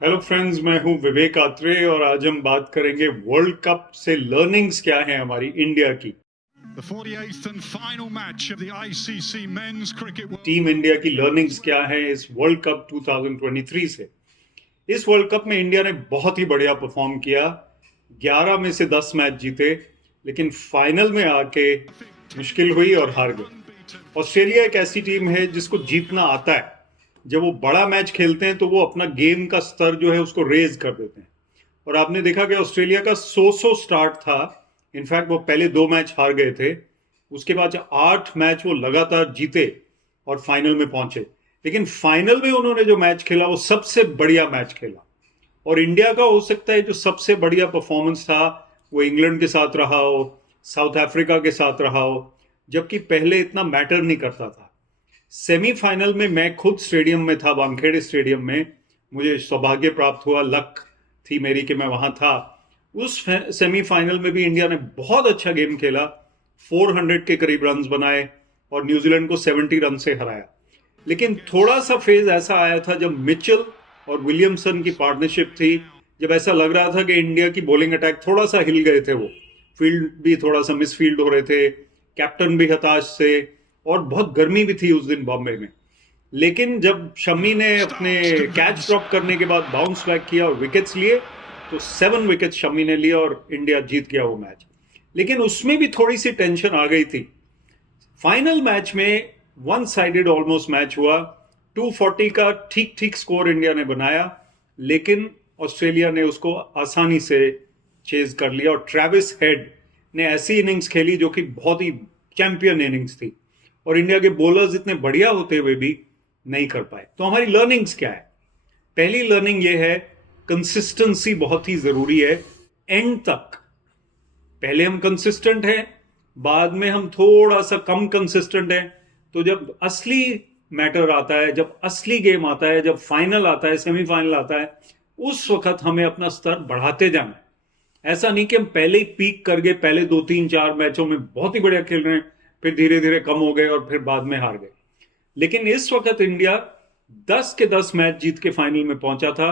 Hello friends, मैं हूं विवेक आत्रे और आज हम बात करेंगे वर्ल्ड कप से लर्निंग्स क्या है हमारी इंडिया की। The 48th and final match of the ICC Men's Cricket team India की लर्निंग्स क्या है इस वर्ल्ड कप 2023 से। इस वर्ल्ड कप में इंडिया ने बहुत ही बढ़िया परफॉर्म किया। 11 में से 10 मैच जीते, लेकिन फाइनल में आके मुश्किल हुई और हार गए। ऑस्ट्रेलिया एक ऐसी टीम है जिसको जीतना आता है। जब वो बड़ा मैच खेलते हैं तो वो अपना गेम का स्तर जो है उसको रेज कर देते हैं। और आपने देखा कि ऑस्ट्रेलिया का 100 स्टार्ट था। इनफैक्ट वो पहले 2 मैच हार गए थे, उसके बाद 8 मैच वो लगातार जीते और फाइनल में पहुंचे। लेकिन फाइनल में उन्होंने जो मैच खेला वो सबसे बढ़िया मैच खेला। और इंडिया का हो सकता है जो सबसे बढ़िया परफॉर्मेंस था वो इंग्लैंड के साथ रहा हो, साउथ अफ्रीका के साथ रहा हो, जबकि पहले इतना मैटर नहीं करता था। सेमीफाइनल में मैं खुद स्टेडियम में था, वानखेड़े स्टेडियम में। मुझे सौभाग्य प्राप्त हुआ, लक थी मेरी कि मैं वहां था। उस सेमीफाइनल में भी इंडिया ने बहुत अच्छा गेम खेला, 400 के करीब रन्स बनाए और न्यूजीलैंड को 70 रन से हराया। लेकिन थोड़ा सा फेज ऐसा आया था जब मिचेल और विलियमसन की पार्टनरशिप थी, जब ऐसा लग रहा था कि इंडिया की बॉलिंग अटैक थोड़ा सा हिल गए थे। वो फील्ड भी थोड़ा सा मिसफील्ड हो रहे थे, कैप्टन भी हताश थे और बहुत गर्मी भी थी उस दिन बॉम्बे में। लेकिन जब शमी ने अपने कैच ड्रॉप करने के बाद बाउंस बैक किया और विकेट्स लिए तो 7 विकेट शमी ने लिए और इंडिया जीत गया वो मैच। लेकिन उसमें भी थोड़ी सी टेंशन आ गई थी। फाइनल मैच में वन साइडेड ऑलमोस्ट मैच हुआ। 240 का ठीक ठीक स्कोर इंडिया ने बनाया, लेकिन ऑस्ट्रेलिया ने उसको आसानी से चेज कर लिया और ट्रेविस हेड ने ऐसी इनिंग्स खेली जो कि बहुत ही चैंपियन इनिंग्स थी और इंडिया के बॉलर्स इतने बढ़िया होते हुए भी नहीं कर पाए। तो हमारी लर्निंग्स क्या है? पहली लर्निंग ये है, कंसिस्टेंसी बहुत ही जरूरी है एंड तक। पहले हम कंसिस्टेंट हैं, बाद में हम थोड़ा सा कम कंसिस्टेंट हैं, तो जब असली मैटर आता है, जब असली गेम आता है, जब फाइनल आता है, सेमीफाइनल आता है, उस वक्त हमें अपना स्तर बढ़ाते जाना है। ऐसा नहीं कि हम पहले ही पीक कर गए, पहले 2-3-4 मैचों में बहुत ही बढ़िया खेल रहे हैं, फिर धीरे धीरे कम हो गए और फिर बाद में हार गए। लेकिन इस वक्त इंडिया 10 के 10 मैच जीत के फाइनल में पहुंचा था।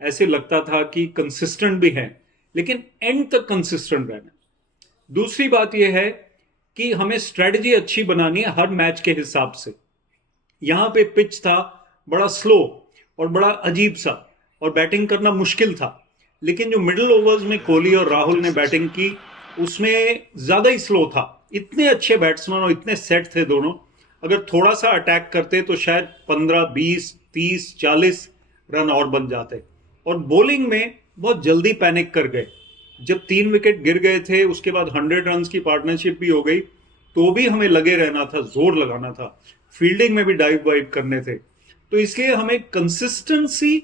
ऐसे लगता था कि कंसिस्टेंट भी है, लेकिन एंड तक कंसिस्टेंट रहना। दूसरी बात यह है कि हमें स्ट्रेटजी अच्छी बनानी है हर मैच के हिसाब से। यहां पे पिच था बड़ा स्लो और बड़ा अजीब सा और बैटिंग करना मुश्किल था। लेकिन जो मिडिल ओवर्स में कोहली और राहुल ने बैटिंग की उसमें ज्यादा ही स्लो था। इतने अच्छे बैट्समैन और इतने सेट थे दोनों, अगर थोड़ा सा अटैक करते तो शायद 15, 20, 30, 40 रन और बन जाते। और बॉलिंग में बहुत जल्दी पैनिक कर गए। जब 3 विकेट गिर गए थे उसके बाद 100 रन की पार्टनरशिप भी हो गई, तो भी हमें लगे रहना था, जोर लगाना था, फील्डिंग में भी डाइव वाइव करने थे। तो इसलिए हमें कंसिस्टेंसी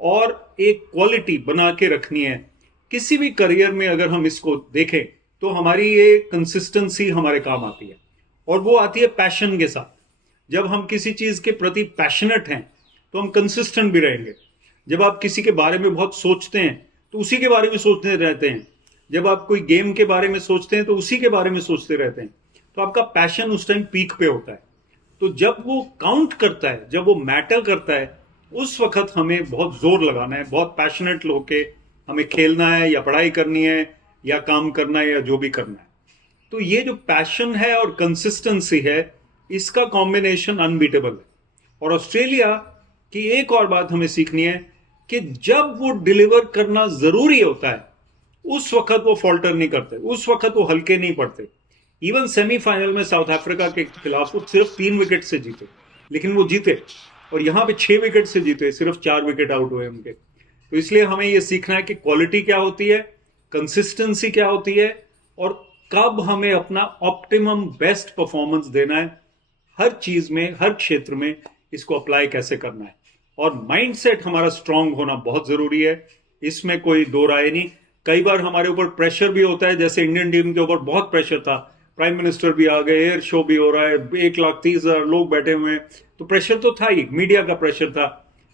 और एक क्वालिटी बना के रखनी है। किसी भी करियर में अगर हम इसको देखें तो हमारी ये कंसिस्टेंसी हमारे काम आती है, और वो आती है पैशन के साथ। जब हम किसी चीज के प्रति पैशनेट हैं तो हम कंसिस्टेंट भी रहेंगे। जब आप किसी के बारे में बहुत सोचते हैं तो उसी के बारे में सोचते रहते हैं। जब आप कोई गेम के बारे में सोचते हैं तो उसी के बारे में सोचते रहते हैं। तो आपका पैशन उस टाइम पीक पे होता है। तो जब वो काउंट करता है, जब वो मैटर करता है, उस वक्त हमें बहुत जोर लगाना है, बहुत पैशनेट होके हमें खेलना है या पढ़ाई करनी है या काम करना है या जो भी करना है। तो ये जो पैशन है और कंसिस्टेंसी है, इसका कॉम्बिनेशन अनबीटेबल है। और ऑस्ट्रेलिया की एक और बात हमें सीखनी है कि जब वो डिलीवर करना जरूरी होता है उस वक्त वो फॉल्टर नहीं करते, उस वक्त वो हल्के नहीं पड़ते। इवन सेमीफाइनल में साउथ अफ्रीका के खिलाफ वो सिर्फ 3 विकेट से जीते, लेकिन वो जीते। और यहां पे 6 विकेट से जीते, सिर्फ 4 विकेट आउट हुए उनके। तो इसलिए हमें ये सीखना है कि क्वालिटी क्या होती है, कंसिस्टेंसी क्या होती है, और कब हमें अपना ऑप्टिमम बेस्ट परफॉर्मेंस देना है। हर चीज में, हर क्षेत्र में इसको अप्लाई कैसे करना है। और माइंडसेट हमारा स्ट्रांग होना बहुत जरूरी है, इसमें कोई दो राय नहीं। कई बार हमारे ऊपर प्रेशर भी होता है, जैसे इंडियन टीम के ऊपर बहुत प्रेशर था। प्राइम मिनिस्टर भी आ गए, एयर शो भी हो रहा है, 1,30,000 लोग बैठे हुए हैं, तो प्रेशर तो था ही, मीडिया का प्रेशर था।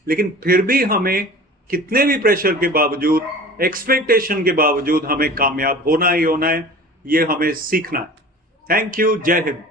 लेकिन फिर भी हमें कितने भी प्रेशर के बावजूद, एक्सपेक्टेशन के बावजूद हमें कामयाब होना ही होना है। ये हमें सीखना है। Thank you. जय हिंद।